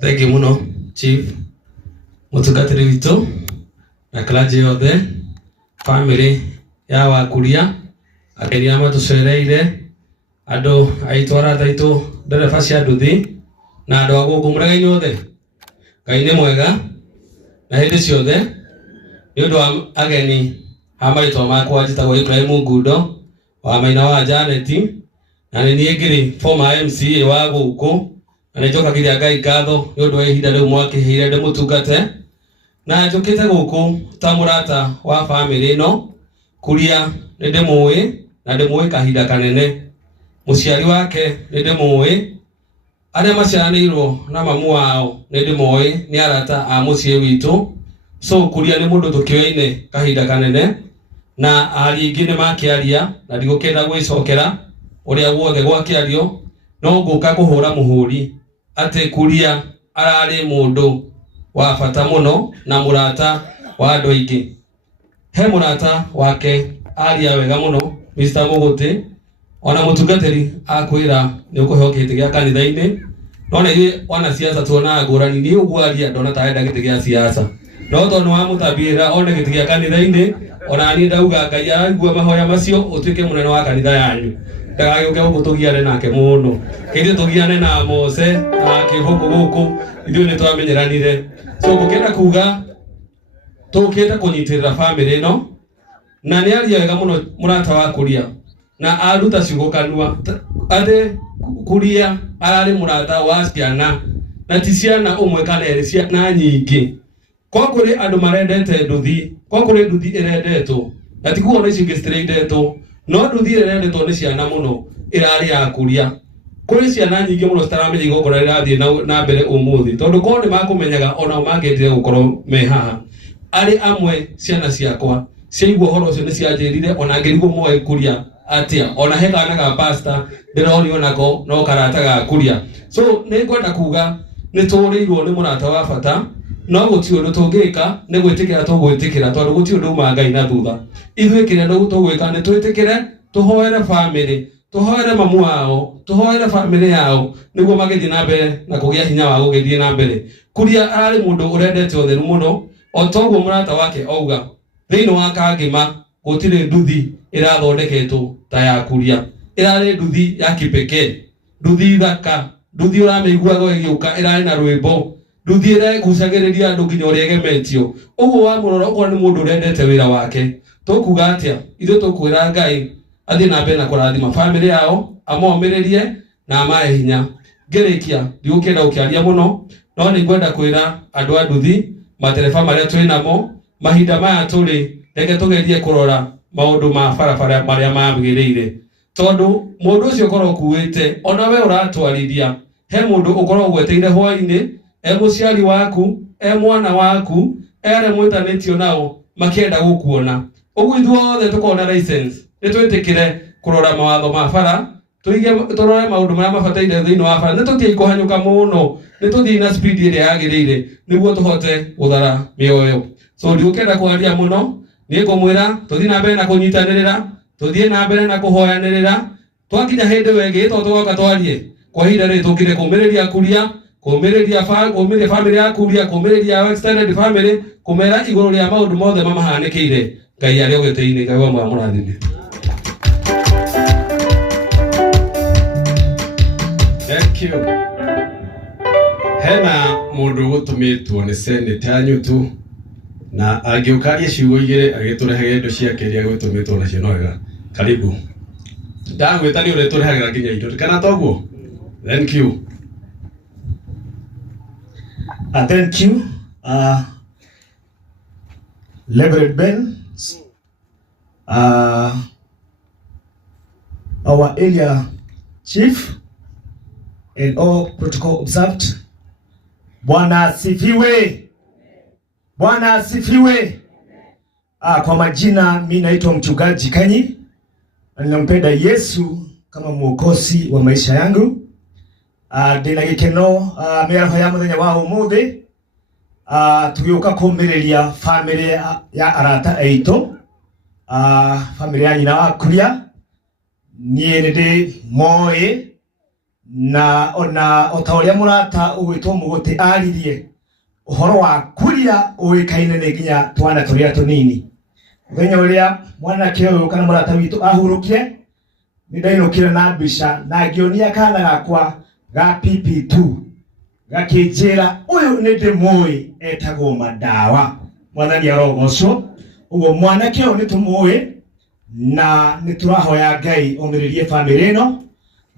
Thank you muno Chief mutungatiri witu na klaji yothe family ya Wakuria akeria matucereire andu aitwara taitu ndereba cia nduthi na andu aguku murega inyothe Ngai ni mwega na hindi ciothe ni undu wa ageni amaitwa makwa njitagwo Ibrahim Ngundo wa Maina wa Janet na ni ngiri former MCA wa guku na njokagiria Ngai ngatho ni undu wa ihinda riu mwakihire ndi mutungate na njukite guku ta murata wa family ino Kuria ndi muwi na ndi muwi kahinda kanene muciari wake ndi muwi aria maciaranirwo na mamu wao ndi muwi ni arata a mucie witu so Kuria ni mundu tukioine kahinda kanene na ari ingi ni makiaria na ndigukenda gwicokera uria wothe gwakiario no nguka kuhura muhuri ati Kuria arari mundu wa bata muno na murata wa andu aingi he murata wake aria wega muno Mr. Muguti ona mutungatiri akwira ni ukuhokete gya kanitha-ini nona iwe wana siasa tuona ngurani ni ugwaria ndona ta enda gite gya siasa no tondu wa mutabira ona gite gya kanitha-ini ona ni ndauga Ngai aigua mahoya macio utuike munene wa kanitha yanyu ndagagioke gutugiane nake muno kindi tugiane na Mose na kihuku guku ithu ni twamenyeranire so gukenda kuga tukite kunyitirira family ino na ni aria wega muno murata wa Kuria na aruta ciugukanua ate Kuria arari murata wa ciana na ti ciana umwe kana eri ciana nyingi kwa kuri andu marendete nduthi kwa kuri nduthi irendetwo na ti kuona ici ngistrendetwo no nduthi irendetwo ni ciana muno irari ya Kuria kuri ciana nyingi muno citaramenya igokora rirathie na mbere umuthi tondu ko ni makumenyaga ona mangendire gukorwo me haha ari amwe ciana ciakwa ciaigua horo ucio ni cianjirire ona ngirigwo moe Kuria atia ona hegana ga pastor ndironi onako no karata ga Kuria so ni ngwenda kuga ni turirwo ni murata wa bata no guti undu tungika ni gwitikira tugwitikira tondu guti undu ma Ngai na thutha ithuikire no tugwika ni twitikire tuhoere family tuhoere mamu wao tuhoere family yao niguo magithie na mbere na kugia hinya wa gugithie na mbere Kuria ari mundu urendete utheru muno otoguo murata wake auga thiini wa kangima gutire nduthi irathondeketwo ta ya Kuria irari nduthi ya kipekee nduthi thaka nduthi urameiguaga igiuka irari na rwimbo nduthi iragucagiriria andu nginya uria egemetio uguo wa murora ukorwo ni mundu urendete wira wake tukuga atia ithu tukwira Ngai athie na mbere na kurathima family yao amomiririe na amahe hinya ngirikia ndigukenda ukiaria muno no ni ngwenda kwira andu a nduthi matereba maria twinamo mahinda maya turi reke tugerie kurora maundu ma barabara maria mabigirire tondu mundu ucio korwo kuite ona we uratwarithia he mundu ukorwo gweteire hwaini muciari waku mwana waku ere mwitanitio nao makienda gukuona uguo ithuothe tukona license ni twitikire kurora mawatho ma bara tuige turore maundu maria mabataire thiini wa bara ni tutie kuhanyuka muno ni tuthii na speed iria yagirire niguo tuhote guthara mioyo so ndiukenda kwaria muno ni ngumwira tuthii na mbere na kunyitanirira tuthii na mbere na kuhoyanirira twakinya hindi wengi to tugoka twarie kwa ihinda ri tukire kumiriria Kuria kumiriria family ya Kuria kumiriria extended family kumera iguru ria maundu mothe mamahanikire Ngai ari ogete-ini Ngai wa murathime. Thank you. Hena mundu gutumitwo ni senate yanyu tu na agiukaria ciugo igire agiturehagira indo ciake iria gutumitwo nacio no wega karibu ndagwita ni ureturehagira nginya indo kana toguo. Thank you. Thank you, Reverend Ben, our area chief, and all protocol observed. Bwana asifiwe. Bwana asifiwe. Kwa majina mimi naitwa Mchungaji Kanyi na ninampenda Yesu kama mwokozi wa maisha yangu. Ndina gikeno mĩaraho ya muthenya wa umuthi tugiuka kumiriria family ya arata aitu family ya nyina wa Kuria nie ndi moi na ona otaoria murata ugwitwo Muguti aririe uhoro wa kuria uikaine ne ginya twana turia tunini muthenya uria mwana kio kana murata witu ahurukie nindainukire na mbica na ngionia kana gakwa ga PP2 gakijira uyu ni ndimui etagwo Madawa mwathani arogoco ugo mwana kio ni tumui na niturahoya Ngai omiririe family ino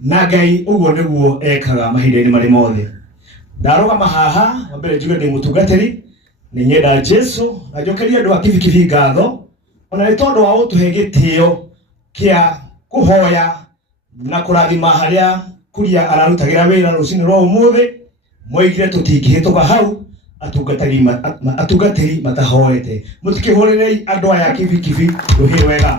na Ngai ugo niguo ekaga mahinda-ini mari mothe ndarugama haha wambere njuge ndi mutungatiri ni nyenda Jesu na njokeria andu akibikibi ngatho ona ni tondu wa utuhe gitio kia kuhoya na kurathima haria kuria ararutagira wira rucini rwa umuthi moigire tutingihituka hau atungatiri matahoete mutikihurire andu aya kibikibi ruhi wega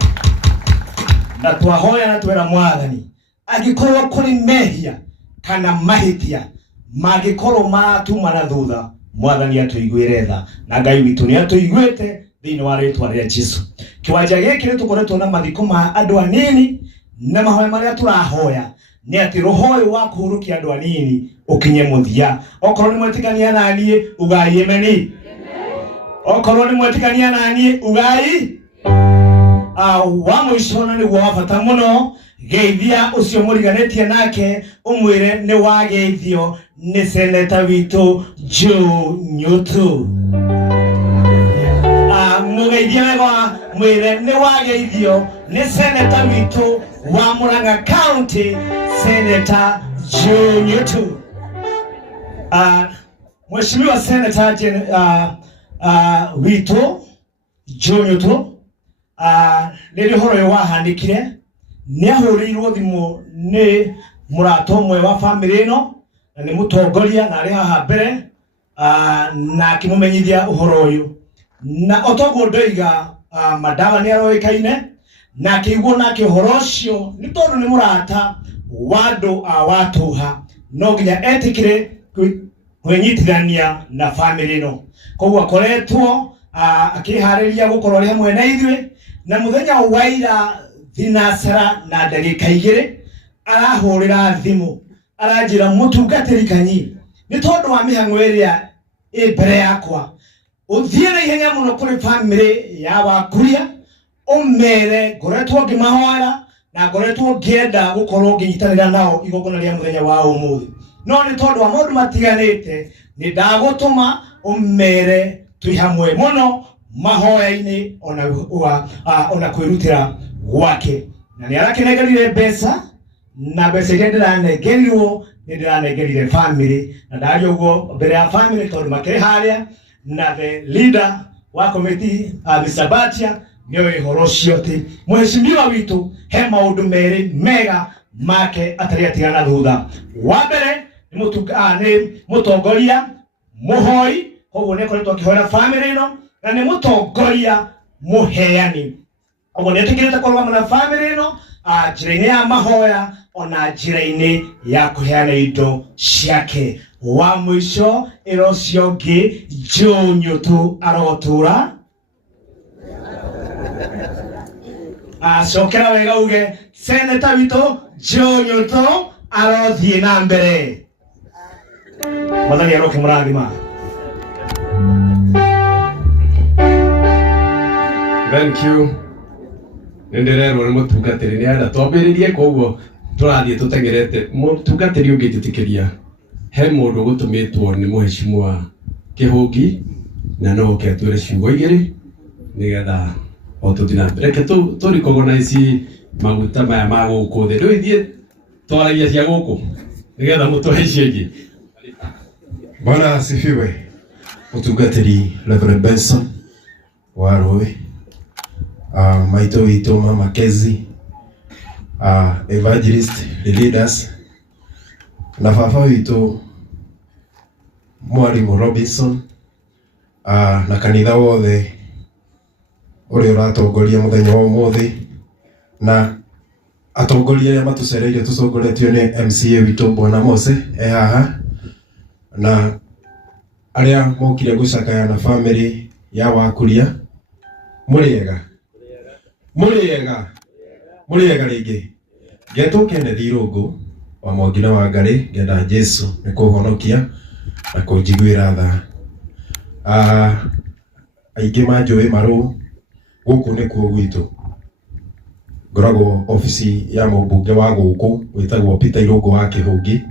na twahoya na twera mwathani agikorwo kuri mehia kana mahitia magikorwo matuma na thutha mwathani atuiguire tha na Ngai witu ni atuiguite thiini wa ritwa ria Jesu kiwanja giki ni tukoretwo na mathiko ma andu anini na mahoya maria turahoya ni ati roho wa kuhurukia andu anini ukinye muthia okorwo ni mwetikania nani ugai emeni okorwo ni mwetikania nani ugai wa muishona ni gwa bata muno geithia ucio muriganetie nake umwire ni wageithio ni seneta witu Joe Nyotu mugeithia wega mwire ni wageithio ni seneta witu wa Murang'a County Senator Joe Nyotu mheshimiwa Senator witu Joe Nyotu niri horo wahandikire ni ahurirwo thimu ni murato mwe wa family ino na ni mutongoria na ari haha mbere na kimumenyithia uhoro uyu na otogo ndoiga Madawa ni aroikaine na kiiguo na kihoro cio ni tondu ni murata wadu awatuha no ginya etikire kwenyitithania na family ino koguo akoretwo akihariria gukorwo ri hamwe na ithuĩ na muthenya waira thinasara na ndagika igire arahurira thimu aranjira mutungatiri kanyi ni tondu wa mihang'o iria mbere yakwa uthie na ihenya muno kuri family ya Wakuria umere ngoretwo ngimahoera na ngoretwo ngienda gukorwo nginyitanira nao igogona ria muthenya wa umuthi no ni tondu wa maundu matiganite ni ndagutuma umere twi hamwe muno mahoya-ini ona kwirutira gwake na ni arakenegirire mbeca na mbeca iria ndiranengerirwo ni ndiranengerire family na ndari uguo mbere ya family tondu makiri haria na the leader wa committee Mr. Batia nio ihoro cio ti mheshimiwa witu he maundu meri mega make atari atigana thutha wa mbere ni mutongoria muhoi koguo ni koretwo akihoera family ino na ni mutongoria muheani koguo ni atikirite kurugama na family ino njira-ini ya mahoya ona njira-ini ya kuheana indo ciake wa mwisho irocio ngi Joe Nyotu arotura acokera wega uge seneta witu Joe Nyotu arothie na mbere mwathani aroke murathima. Thank you. Nendererwo ni mutungatiri ni ada twambiririe koguo turathie tutengerete mutungatiri ungititikiria he mundu gutumitwo ni muheshimiwa Kihungi na no ke atwire ciugo igiri nigetha otuthina reke tu recognize maguta maya ma guku thi nduithie twaragia cia guku nigetha mutuhe ciengi. Bwana asifiwe. Mutungatiri Reverend Benson Warui maito wito Mama Kezi evangelist the leaders na baba wito Mwalimu Robinson na kanitha wothe uri uratongoria muthenya wa umuthi na atongoria aria matucereire tucongoretio ni MCA wito Bwana Mose haha na aria mokire gucakaya na family ya Wakuria muriega ringi geto Kennedy Irungu wa Mwangina wa Ngari ngenda Jesu nĩ kũhonokia na kũnjiguĩra tha. Aingĩ manjũĩ Marũ, gũkũ nĩkuo gwitũ. Ngoragwo ofici ya mũmbunge wa gũkũ wĩtagwo Peter Irũngũ wa Kĩhũngi,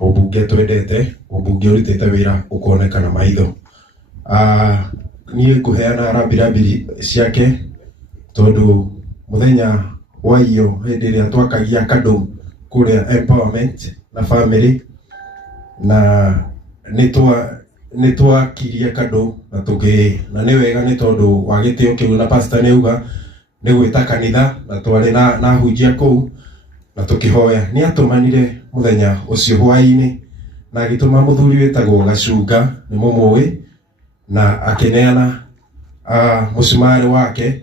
mũmbunge twendete, mũmbunge ũrutĩte wĩra ũkonekana maitho. Niĩ ngũheana rambirambi ciake tondũ mũthenya wa iyo hĩndĩ ĩrĩa twakagia kandũ kũrĩa empowerment na family na nĩ twakirie kandũ na nĩ wega nĩ tondũ wa gĩtĩo kĩu na pastor nĩauga nĩ gwĩta kanitha na twarĩ na hunjia kũu na tũkĩhoya. Nĩ atũmanire mũthenya ũcio hwaĩ-inĩ na agĩtũma mũthuri wĩtagwo Gacunga, nĩ mũmũĩ, na akĩneana mũcumarĩ wake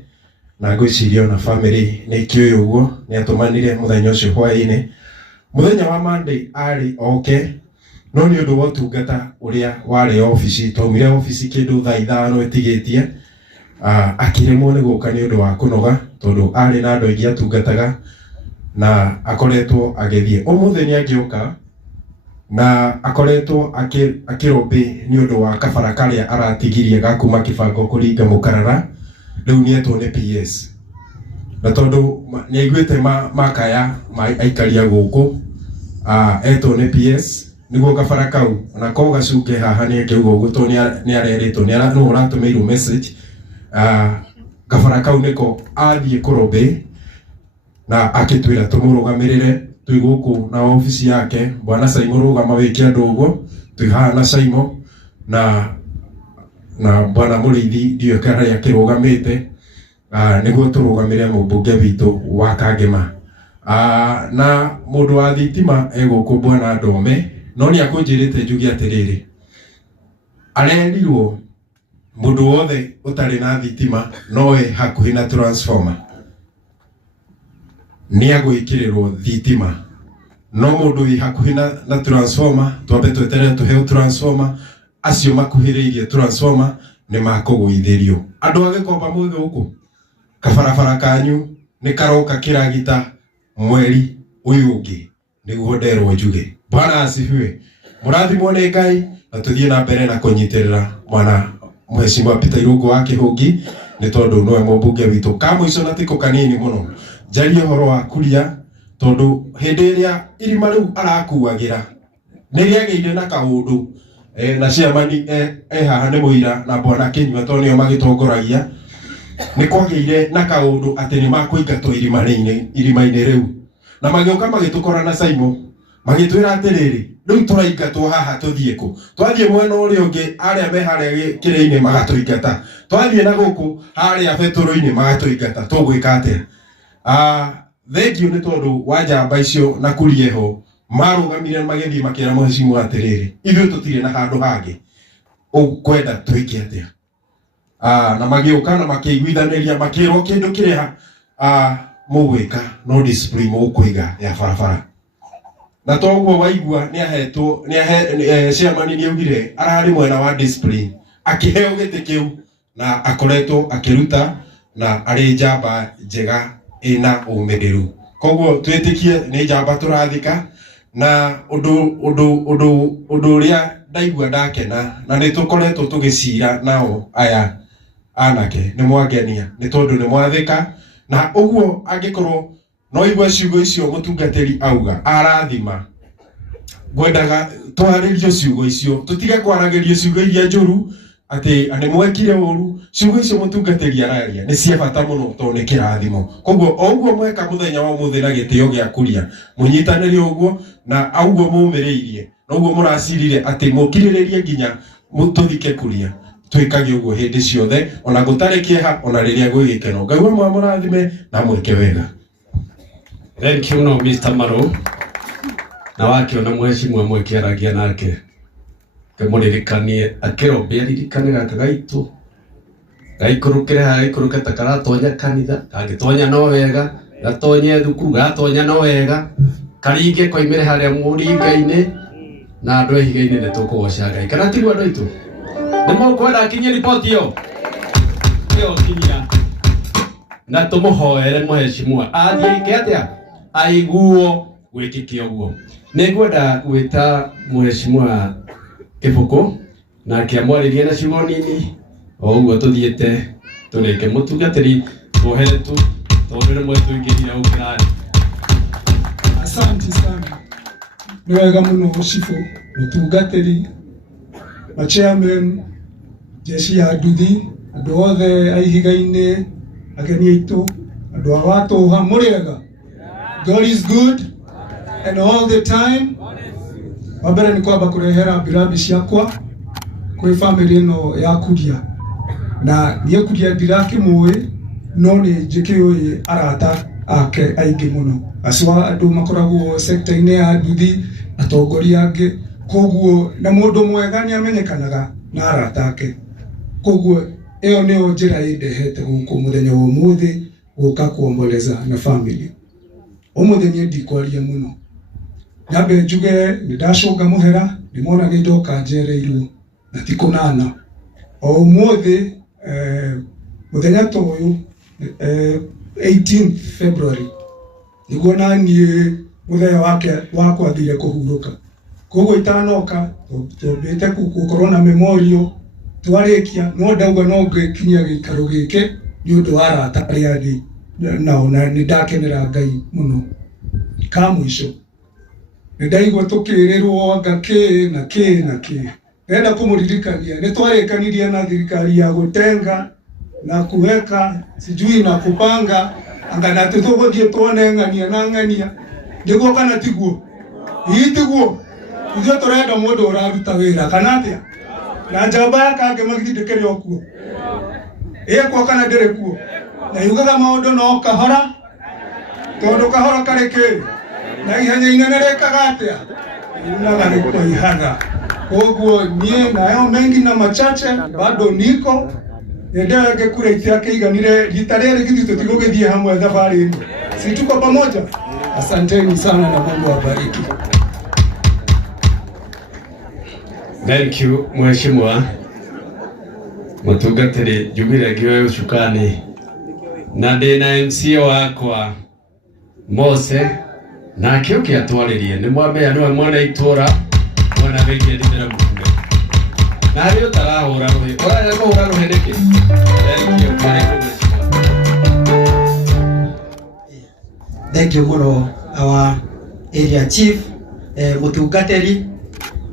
na ngwĩciria na family nĩ kĩoĩ ũguo. Nĩ atũmanire mũthenya ũcio hwaĩ-inĩ. Mũthenya wa Monday arĩ oke, no nĩ ũndũ wa ũtungata ũrĩa warĩ ofici, twaumire ofici kĩndũ thaa 5 ĩtigĩtie, akĩremwo nĩ gũka nĩ ũndũ wa kũnoga tondũ arĩ na andũ aingĩ atungataga na akoretwo agĩthiĩ. Ũmũthĩ nĩ angĩoka na akoretwo akĩrobĩ nĩ ũndũ wa kabara karĩa aratigirie ga kuma Kĩbango kũringa Mũkarara, rĩu nĩ etwo nĩ PS. Na tondũ nĩ aiguĩte makaya aikaria gũkũ, etwo nĩ PS nĩguo kabara kau na ko gacunge haha nĩ akĩuga ũguo tondũ nĩ arerĩtwo nĩ ũratũmĩirwo message, kabara kau nĩko athiĩ kũrobĩ na akĩtwĩra tũmũrũgamĩrĩre twĩ gũkũ na ofici yake. Bwana Saimo rũgama wĩke andũ ũguo, twĩ haha na Saimo na Bwana Mũrĩithi ndiyo karĩa akĩrũgamĩte nĩguo tũrũgamĩre mũmbunge witũ wa Kangema. Na mũndũ wa thitima egũkũ Bwana Ndome, no nĩ akũnjĩrĩte njuge atĩrĩrĩ, arerirwo mũndũ wothe ũtarĩ na thitima noe hakuhĩ na transformer nĩ agwĩkĩrĩrwo thitima, no mũndũ wĩ hakuhĩ na transformer twambe tweterere tũheo transformer, acio makuhĩrĩirie transformer nĩ makũgũithĩrio. Andũ agĩkomba mwĩ gũkũ, kabarabara kanyu nĩ karoka kĩragita mweri ũyũ ũngĩ nĩguo nderwo njuge. Bwana asifiwe. Mũrathimwo nĩ Ngai na tũthiĩ na mbere na kũnyitĩrĩra mwana Mheshimiwa Peter Irũngũ wa Kĩhũngi nĩ tondũ nowe mũmbunge witũ. Kamũico na tiko kanini mũno njarie ũhoro wa Kuria, tondũ hĩndĩ ĩrĩa irima rĩu arakuagĩra nĩ rĩagĩire na kaũndũ na ciamani haha nĩ mũira na Bwana Kĩnyua tondũ nĩo magĩtongoragia, nĩ kwagĩire na kaũndũ atĩ nĩ makũingatwo irima-inĩ rĩu na magĩũka magĩtũkora na Saimo magĩtwĩra atĩrĩrĩ, rĩu tũraingatwo haha tũthiĩ kũ? Twathiĩ mwena ũrĩa ũngĩ arĩa me harĩa kĩrĩa-inĩ magatũingata, twathiĩ na gũkũ harĩa betũrũ-inĩ magatũingata, tũgwĩka atĩa? Thengiũ nĩ tondũ wa njamba icio na Kuria ho marũgamire magĩthiĩ makĩra Mheshimiwa atĩrĩrĩ, ithuĩ tũtirĩ na handũ hangĩ, ũkwenda twĩke atĩa? Na magĩũka na makĩiguithanĩria makĩrwo kĩndũ kĩrĩa mũgwĩka no discipline mũkũiga ya barabara. Na toguo waigua nĩ ahetwo chairman nĩ augire ararĩ mwena wa discipline, akĩheo gĩtĩ kĩu na akoretwo akĩruta na arĩ njamba njega ĩna ũmĩrĩru. Koguo twĩtĩkie nĩ njamba tũrathika na ũndũ ũrĩa ndaigua ndakena na nĩ tũkoretwo tũgĩcira nao aya anake nĩ mwangenia nĩ tondũ nĩ mwathĩka, na ũguo angĩkorwo no igua ciugo icio mũtungatĩri auga arathima, ngwendaga twarĩrio ciugo icio, tũtige kwaragĩria ciugo iria njũru atĩ nĩ mwekire ũru. Ciugo icio mũtungatĩri araria nĩ cia bata mũno tondũ nĩ kĩrathimo. Koguo o ũguo mweka mũthenya wa ũmũthĩ na gĩtĩo gĩa Kuria, mũnyitanĩre ũguo na auguo mũmĩrĩirie, noguo mũracirire atĩ mũkirĩrĩrie nginya mũtũthike Kuria. Twĩkage ũguo hĩndĩ ciothe ona gũtarĩ kĩeha ona rĩrĩa gwĩ gĩkeno. Ngai wa mũrathime na mwĩke wega. Thank you no Mr. Marũ. Na wakiona Mheshimiwa mwĩkĩaragia nake kĩmũririkanie akĩrobĩ aririkane gaka gaitũ gaikũrũkĩre haha gaikũrũke ta karatonya kanitha, kangĩtonya no wega, gatonye thukuru gatonya no wega, karinge koimĩre harĩa mũringa-inĩ na andũ ehiga-inĩ nĩ tũkũgoca Ngai. Kana tiguo andũ aitũ? Nĩ mũkwenda akinyie riboti ĩyo kinyia na tũmũhoere Mheshimiwa athiĩ atĩa aiguo gwikike uguo. Nĩngwenda gwĩta Mheshimiwa Kĩbũkũ na kĩamwarĩria na ciugo nini o ũguo tũthiĩte tũrĩke mũtungatĩri twohere tu tondũ nĩ mwetũingĩrire hau kĩrani. Asante sana. Nĩ wega mũno Cibũ, mũtungatĩri, chairman, jeshi ya nduthi, andũ othe a ihiga-inĩ, ageni aitũ, andũ a Watũha, mũrĩega? God is good and all the time. Wambere nĩ kwamba kũrehera mbirambi ciakwa kwĩ family ĩno ya Kuria. Na niĩ Kuria ndirakĩmũĩ, no nĩ njĩkĩũĩ arata ake aingĩ mũno. Acua andũ makoragwo sector-inĩ ya nduthi, atongoria angĩ, koguo na mũndũ mwega nĩ amenyekanaga na arata ake. Koguo ĩyo nĩyo njĩra ĩndehete gũkũ mũthenya wa ũmũthĩ gũka kuomboleza na family. Ũmũthenya ndikwaria mũno. Nyambe njuge nĩ ndacũnga mũhera, ndĩmona nĩ ndoka njereirwo na ti kũnana. O ũmũthĩ mũthenya ta ũyũ 18 February nĩguo naniĩ mũthenya wakwa thire kũhurũka. Koguo itanoka twambĩte gũkorwo na memorial twarĩkia, no ndauga no ngĩkinyia gĩikaro gĩkĩ nĩ ũndũ wa arata arĩa ndĩ nao, na nĩ ndakenera Ngai mũno. Ka mũico nĩ ndaigua tũkĩrĩrwo anga kĩ na kĩ na kĩ. Ndenda kũmũririkania nĩ twarĩkanirie na thirikari ya gũtenga na kuweka sijui na kupanga anga na tũgũthiĩ tuone ng'ania na ng'ania. Ndiguo kana tiguo? Ii tiguo? Ithuĩ tũrenda mũndũ ũraruta wĩra kana atĩa? Na njamba yakangĩ magithindĩkĩre o kuo. Ĩkuo kana ndĩrĩ kuo? Na yugaga maũndũ no kahora, tondũ kahora karĩ kĩ? Na ihenya inene rĩkaga atĩa? Yugaga nĩ kũihaga. Koguo niĩ nayo mengi na machache bado niko. Ndio kura itakaiganire rita rĩrĩ githĩ tũtigũgĩthiĩ hamwe thabarĩ ĩno. Si tuko pamoja? Asanteni sana na Mungu awabariki. Thank you Mheshimiwa mũtungatĩri, njugire ngĩoe ũcukani na ndĩna MC wakwa Mose na kĩũkĩ atwarĩrie nĩ mwambe andũ mwana itũra mwana wĩgie ndĩra mũkunde na rĩo tarahũra rũhĩ ũrarĩa kũhũra rũhĩ nĩkĩ? Thank you mũno our area chief, mũtungatĩri,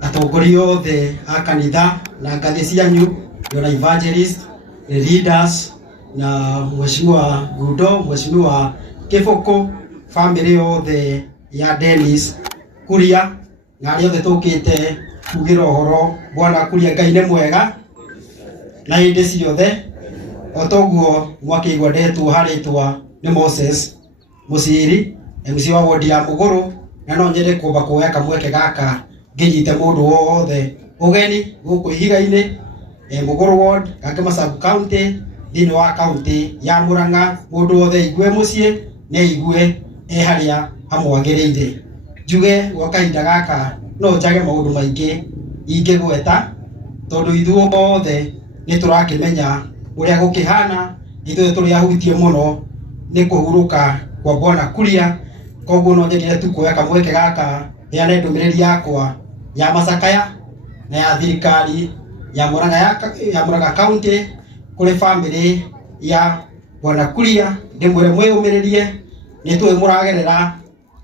atongoria othe a kanitha na ngathĩ cianyu, na evangelist, leaders na Mheshimiwa Gudo, Mheshimiwa Kĩbũkũ, family othe ya Dennis Kuria na arĩa othe tũkĩte kugĩra ũhoro Bwana Kuria. Ngai nĩ mwega na hĩndĩ ciothe. O toguo mwakĩigua ndetwo harĩtwa nĩ Moses Mũciri, MC wa ward ya Mũgũrũ, na no nyende kũmba kuoya kamweke gaka ngĩnyite mũndũ wothe ũgeni gũkũ ihiga-inĩ Mũgũrũ ward gake sub county thĩinĩ wa county ya Mũrang'a. Mũndũ wothe igue mũciĩ nĩ igue harĩa hamwagĩrĩire. Njuge gwa kahinda gaka no njage maũndũ maingĩ ingĩgweta, tondũ ithuĩ othe nĩ tũrakĩmenya ũrĩa gũkĩhana, ithuĩ tũrĩ ahutie mũno nĩ kũhurũka kwa Bwana Kuria. Koguo no nyendire tu kuoya kamweke gaka heane ndũmĩrĩri yakwa ya macakaya na ya thirikari ya Mũrang'a county kũrĩ family ya Bwana Kuria, ndĩmwĩre mwĩyũmĩrĩrie nĩ tũĩ mũragerera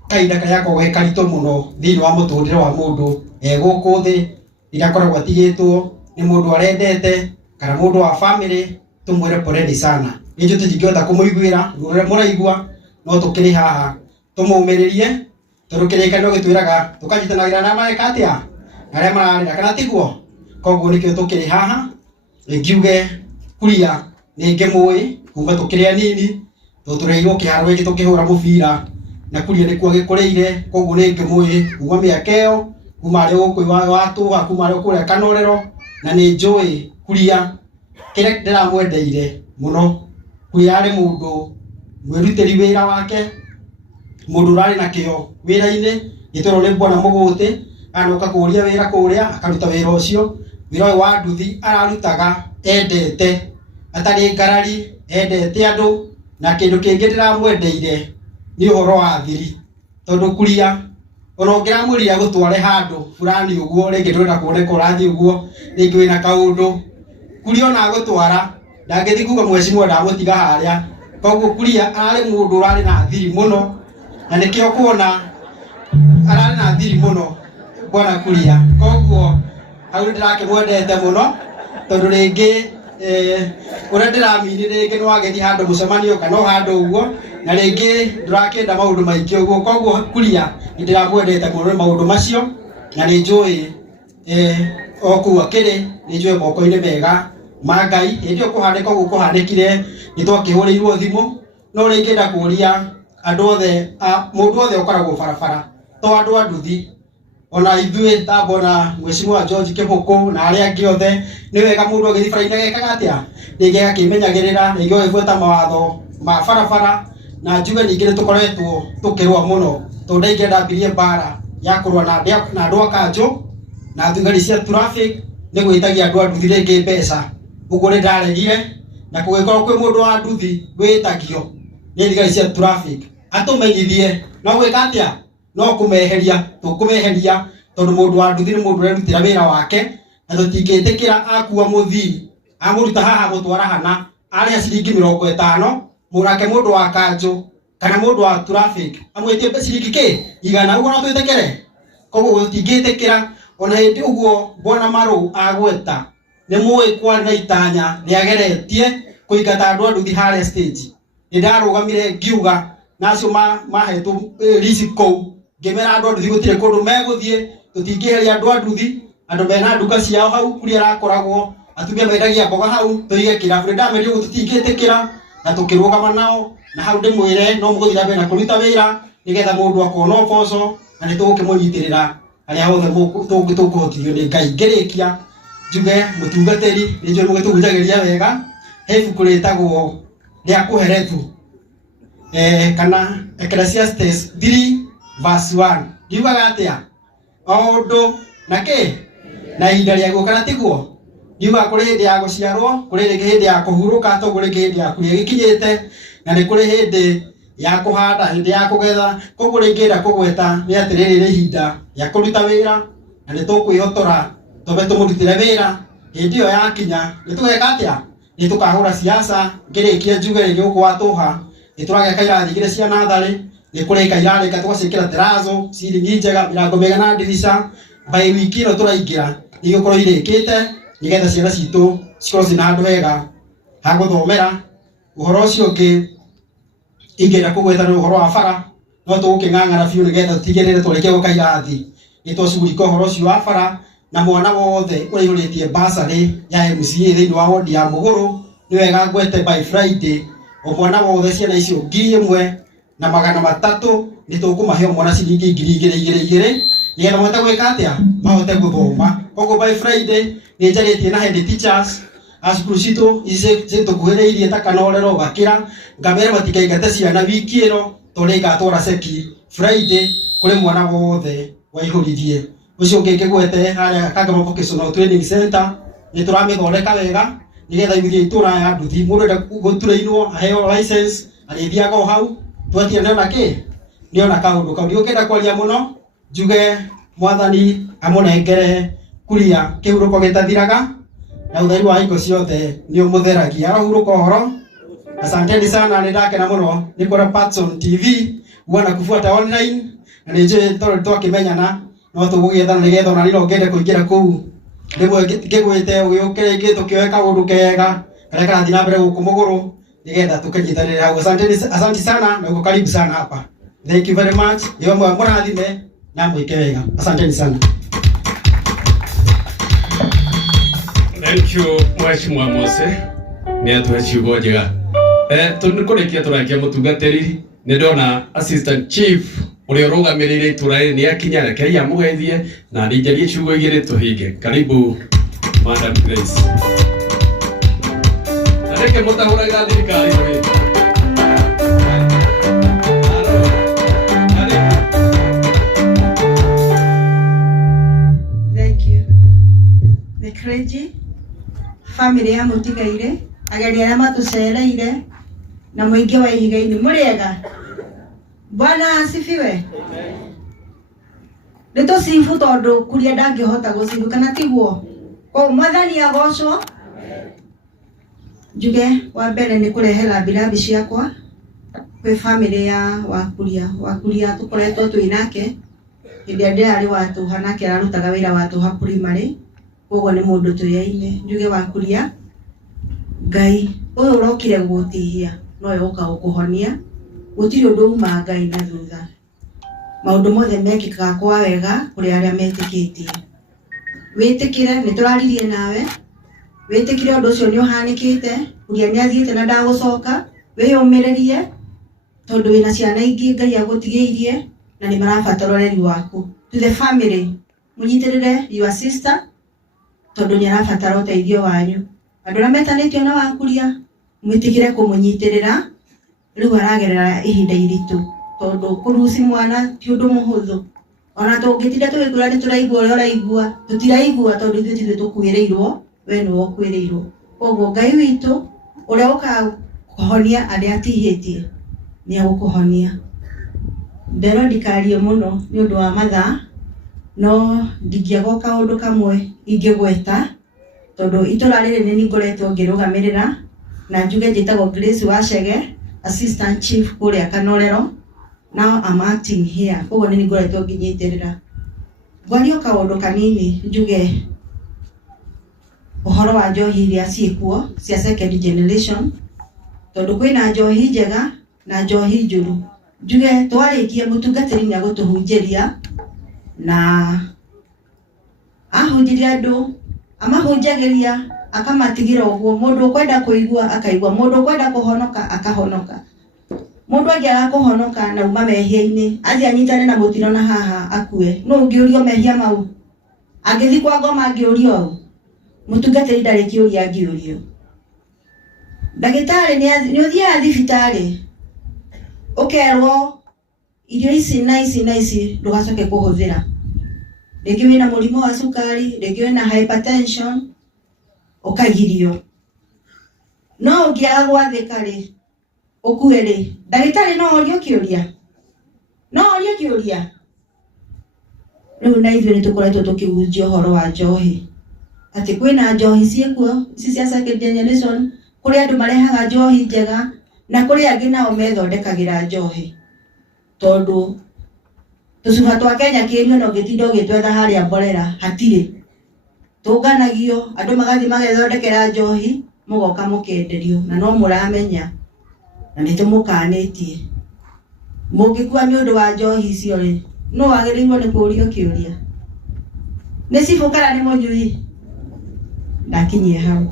kahinda karĩa gakoragwo ge karitũ mũno thĩinĩ wa mũtũrĩre wa mũndũ gũkũ thĩ, rĩrĩa akoragwo atigĩtwo nĩ mũndũ arendete kana mũndũ wa family. Tumwĩre poleni sana, nĩnjũ tũtingĩhota kũmũiguĩra ũrĩa mũraigua, no tũkĩrĩ haha tũmũmĩrĩrie, tondũ kĩrĩkanĩro gĩtwĩraga tũkanyitanagĩra na mareka atĩa arĩa mararĩra kana tiguo. Koguo nĩkĩo tũkĩrĩ haha. Ngiuge Kuria nĩ ngĩmũĩ kuma tũkĩrĩ anini, tũreirwo kĩharo gĩkĩ tũkĩhũra mũbira, na Kuria nĩkuo agĩkũrĩire. Koguo nĩ ngĩmũĩ kuma mĩaka ĩyo, kuma arĩ gũkũ Watũha, kuma arĩ kũrĩa Kanorero, na nĩ njũĩ Kuria kĩrĩa ndĩramwendeire mũno. Kuria arĩ mũndũ mwĩrutĩri wĩra wake, mũndũ ũrarĩ na kĩo wĩra-inĩ. Gĩtũrwo nĩ Bwana Mũgũtĩ anoka kũria wĩra kũrĩa, akaruta wĩra ũcio. Wĩra ũyũ wa nduthi ararutaga endete, atarĩ ngarari, endete andũ. Na kĩndũ kĩngĩ ndĩramwendeire nĩ ũhoro wa thiri. tondu kuria ona ngiramwirira gutware handu fulani uguo ringi twenda kuoneka urathi uguo ringi wina kaundu kuria ona gutwara ndangithi kuga mwecimu ndamutiga haria koguo kuria arari mundu urari na thiri muno na nikio kuona arari na thiri muno bwana kuria koguo hau ndirakimwendete muno tondu ringi uria ndiramini ringi nwagethi handu mucemanio kana handu uguo na ringi ndurakenda maundu maingi uguo koguo kuria ndiramwendete muno maundu macio na ni njui okuwa kiri ni njui moko-ini mega ma Ngai ndio kuhandika uguo kuhandikire nitwakihurirwo thimu no ringi ndakuria andu othe mundu othe ukoragwo barabara to andu anduthi ona ithuĩ ta bona Mheshimiwa George Kibuku na aria angĩ othe nĩ wega mũndũ agĩthiĩ bara-inĩ gekaga atĩa rĩngĩ agakĩmenyagĩrĩra rĩngĩ ũgĩbuata mawatho ma barabara na njuge ningĩ nĩ tũkoretwo tũkĩrũa mũno tondũ aingĩ ndambirie mbara ya kũrũa na andũ a kanjũ na thigari cia traffic nĩ gwĩtagia andũ a nduthi rĩngĩ mbeca ũguo nĩ ndaregire na kũgĩkorwo kwĩ mũndũ wa nduthi wĩtagio nĩ thigari cia traffic atũmenyithie no gwĩka atĩa no kũmeheria tũkũmeheria tondu mundu wa nduthi ni mundu urerutira wira wake na tutingĩtĩkĩra akua mũthii amũruta haha mũtwara hana arĩa ciringi 50 mũrake mundu wa kanjũ kana mundu wa traffic amwĩtie ciringi kĩ igana ũguo no twĩtĩkĩre koguo tutingĩtĩkĩra ona hĩndĩ ũguo Bwana Marũ agweta nĩ mũĩ kwarĩ na itanya nĩageretie kũingata andũ a nduthi harĩa stage nĩndarũgamire ngiuga nacio mahetwo risi kũu ngĩmera andũ a nduthi gũtirĩ kũndũ megũthiĩ tutingĩheria andũ a nduthi andũ mena nduka ciao hau kuria arakoragwo atumia mendagia mboga hau tuige kĩrabu ndamerio tutingĩtĩkĩra na tũkĩrũgama nao na hau ndĩmwĩre no mũgũthira mbere na kũruta wĩra nĩgetha mũndũ akona ũboco na nĩtũgũkĩmũnyitĩrĩra harĩa hothe tũkũhotithio nĩ Ngai. Ngĩrĩkia njuge mũtungatĩri nĩ njũĩ mũgĩtũhunjagĩria wega he ibuku rĩtagwo rĩa kũherethu kana Ecclesiastes 3:1 ndiugaga atĩa ũndũ na kĩ na ihinda rĩaguo kana tiguo ndiuga kũrĩ hĩndĩ ya gũciarwo kũrĩ rĩngĩ hĩndĩ ya kũhurũka to kũrĩ hĩndĩ ya kuria gĩkinyĩte na nĩ kũrĩ hĩndĩ ya kũhanda hĩndĩ ya kũgetha koguo rĩngĩenda kũgweta nĩ atĩrĩrĩ nĩ ihinda rĩa kũruta wĩra na nĩ tũkwĩhotora tũbe tũmũrutĩre wĩra hĩndĩ ĩyo yakinya nĩ tũgeka atĩa nĩ tũkahũra ciaca ngĩrĩkia njuge rĩngĩ gũkũ watũha nĩ tũrageka irathi igĩrĩ cia natharĩ nĩ kũrĩka irarĩka tũgaciĩkĩra terazo ciringi njega mĩrango mĩega na ndirica by wiki ĩno tũraingĩra nĩgũkorwo irĩkĩte nĩgetha ciana citũ cikorwo ciĩna handũ hega ha gũthomera. Ũhoro ũcio ũngĩ ingĩenda kũgweta nĩ ũhoro wa bara no tũgũkĩng'ang'ana biũ nĩgetha tũtigĩrĩre twarĩkia gwĩka irathi nĩ twacugurika ũhoro ũcio wa bara na mwana wothe ũraihũrĩtie basarĩ ya MCA thĩinĩ wa wodi ya Mũgũrũ nĩ wega ngwete by Friday o mwana wothe ciana icio 1,300 nĩ tũkũmahe o mwana ciringi 2,200 nĩgetha mahote gwĩka atĩa mahote gũthoma. Koguo by Friday nĩ njarĩtie na head teachers a cukuru citũ ici tũkuhĩrĩirie ta Kanorero Gakĩra ngamere matikaingate ciana wiki ĩno tondũ igatwara ceki Friday kũrĩ mwana wothe waihũririe. Ũcio ũngĩ ngĩgwete harĩa Kangama Vocational Training Center nĩ tũramĩthondeka wega nĩgetha ithuĩ itũra ya nduthi mũndũ enda gũturainwo aheo license arĩthiaga o hau twatira nĩona kĩ nĩona kaũndũ kau nĩũkĩenda kwaria mũno njuge mwathani amũnengere kuria kĩhurũko gĩtathiraga na ũtheru wa hingo ciothe nĩ ũmũtheragia arahurũka ũhoro. Asanteni sana, nĩndakena mũno nĩ kuona Patson TV wana kufuata online na nĩ njũĩ tondũ twakĩmenyana no tũgũgĩethana nĩgetha ona niĩ no ngende kũingĩra kũu rĩmwe ngĩgwĩte ũgĩũke rĩngĩ tũkĩoe kaũndũ kega karĩa karathiĩ na mbere gũkũ Mũgũrũ nĩgetha tũkĩnyitanĩre hau. Asante sana na uko karibu sana hapa. Thank you very much. Nĩwe mũrathime na mwĩke wega. Asanteni sana. Thank you Mheshimiwa Mose nĩ atũhe ciugo njega. Tũkũrĩkia tũrakia mũtungatĩri nĩ ndona assistant chief ũrĩa ũrũgamĩrĩire itũra rĩrĩ nĩ akinya reke amũgeithie na nĩnjarie ciugo igĩrĩ tũhinge. Karibu Madam Grace. Reke mũtahũraga thirikari ĩno. Thank you. The clergy, family ya Mũtigaire, ageni arĩa matũcereire na mũingĩ wa ihiga-inĩ mũrĩega. Bwana asifiwe. Nito sifu tondu kuria ndangihota gucifu kana tiguo. Kwa mwathani agocwo. Njuge wa mbere ni kurehera birambi ciakwa kwi family ya Wakuria tukoretwo twinake hindi ndari watu hanake ararutaga wira watu ha primary koguo ni mundu tuyaine. Njuge Wakuria Ngai uyu urokire gutihia no yoka gukuhonia gutiri undu uma Ngai na thutha. Maundu mothe mekikaga kwa wega kuri aria metikitie. Witikire ni turaririe nawe. Witikire undu ucio ni uhanikite kuria ni athiite na ndagucoka wiyumiririe tondu wina ciana ingi Ngai agutigiirie na ni marabatara ureri waku. To the family munyitirire your sister tondu ni arabatara uteithio wanyu. Andu aria metanitio na Wakuria mwitikire kumunyitirira riu aragerera ihinda iritu tondu kuruci mwana ti undu muhuthu. Ona tungitinda tugikura ni turaigua uria uraigua tutiraigua tondu ithuĩ tukuirirwo we ni wokuirirwo. Koguo Ngai witu uria ukahonia aria atihitie ni agukuhonia. Ndero ndikarie muno ni undu wa mathaa no ndingiaga kaundu kamwe ingigweta tondu itura riri ni ngoretwo ngirugamirira na njuge njitagwo Grace Wachege, Assistant Chief kuria Kanorero. Now I'm acting here. Koguo ni ngoretwo nginyitirira. Ngwario kaundu kanini njuge uhoro wa njohi iria ciikuo cia second generation tondu kwina njohi njega na njohi njuru. Njuge twarikie mutungatiri ni agutuhunjiria na ahunjiria andu amahunjagiria akamatigira uguo. Mundu kwenda kuigua akaigua, mundu kwenda kuhonoka akahonoka. Mundu angiaga kuhonoka na uma mehia-ini athi anyitane na mutino na haha akue no ungiurio mehia mau angithi kwa ngoma angiurio mutungatiri ndari kiuria angiurio. Ndagitari ni uthia thibitari ukerwo irio ici na ici ndugacoke kuhuthira. Ringi wina murimu wa sukari, ringi wina hypertension ukagirio. No ungiaga gwathika ri ukue ri ndagitari no orio kiuria. Riu na ithuĩ ni tukoretwo tukihunjia uhoro wa njohi ati kwina njohi ciekuo ici cia second generation kuri andu marehaga njohi njega na kuri angi nao methondekagira njohi tondu tucuba twa Kenya kirio no gitinda ugitwetha haria Mborera hatiri tunganagio andu magathi magethondekera njohi mugoka mukenderio na no muramenya na nitumukanetie mungikua ni undu wa njohi icio ri no wagirirwo ni kurio kiuria ni cibukara ni munyui ndakinyie hau.